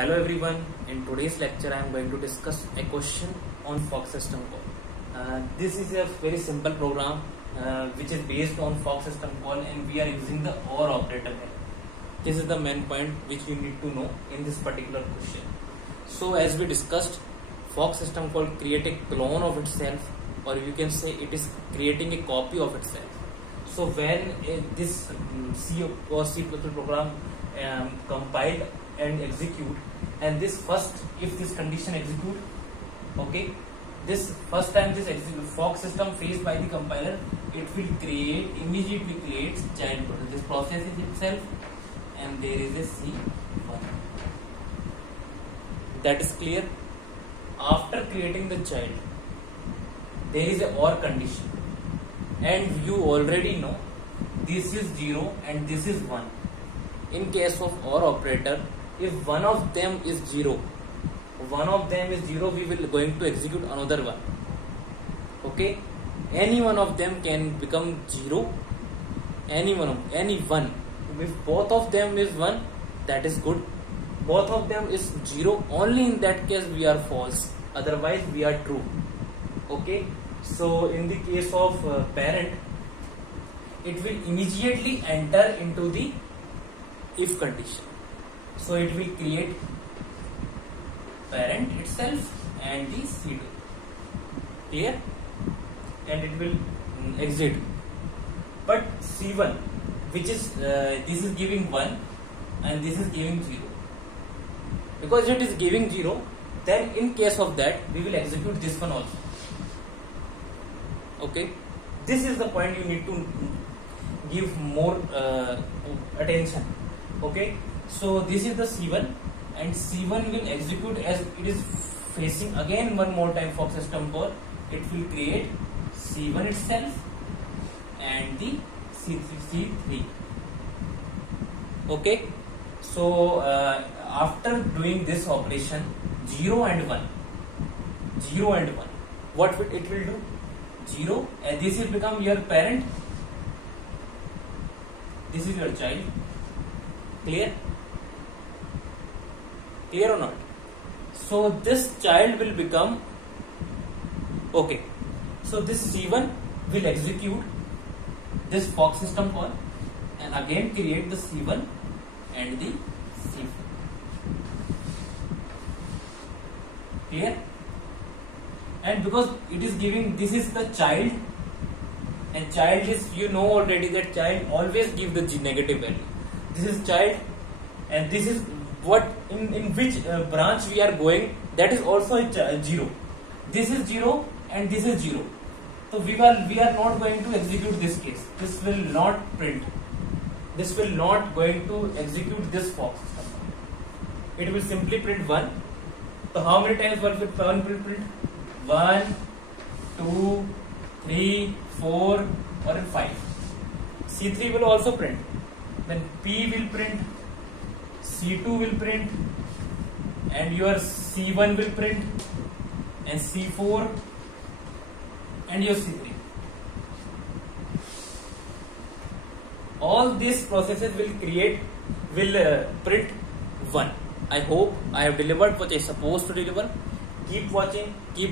Hello everyone, in today's lecture I am going to discuss a question on Fox system call. This is a very simple program which is based on Fox system call and we are using the OR operator here. This is the main point which you need to know in this particular question. So as we discussed, Fox system call create a clone of itself, or you can say it is creating a copy of itself. So when this C or C++ program compiled and execute, and this first, if this condition execute, okay, this first time this Fox system faced by the compiler, it will immediately creates child process. This process is itself, and there is a C1. That is clear. After creating the child, there is a OR condition, and you already know this is 0 and this is 1. In case of OR operator, if one of them is 0, we will going to execute another one. Okay, any one of them can become 0, any one. If both of them is 1, that is good. Both of them is 0, only in that case we are false, otherwise we are true. Okay, so in the case of parent, it will immediately enter into the if condition. So it will create parent itself and the C2. Clear? And it will exit. But C1, which is this is giving 1 and this is giving 0. Because it is giving 0, then in case of that we will execute this one also. Okay, this is the point you need to give more attention. Okay, so this is the C1, and C1 will execute as it is facing again one more time Fox system call. It will create C1 itself and the C3. Okay, so after doing this operation 0 and 1, what it will do? 0, and this will become your parent, this is your child. Clear or not? So this child will become, okay, so this C1 will execute this Fox system call and again create the C1 and the C4. Clear? And because it is giving, this is the child, and child is, you know already that child always give the negative value. This is child, and this is what in which branch we are going, that is also a 0. This is 0 and this is 0. So we are not going to execute this case. This will not print. This will not going to execute this Fox system. It will simply print 1. So how many times 1 will print? 1, 2, 3, 4, or 5. C3 will also print. Then P will print, C2 will print, and your C1 will print, and C4, and your C3. All these processes will print 1. I hope I have delivered what I supposed to deliver. Keep watching, keep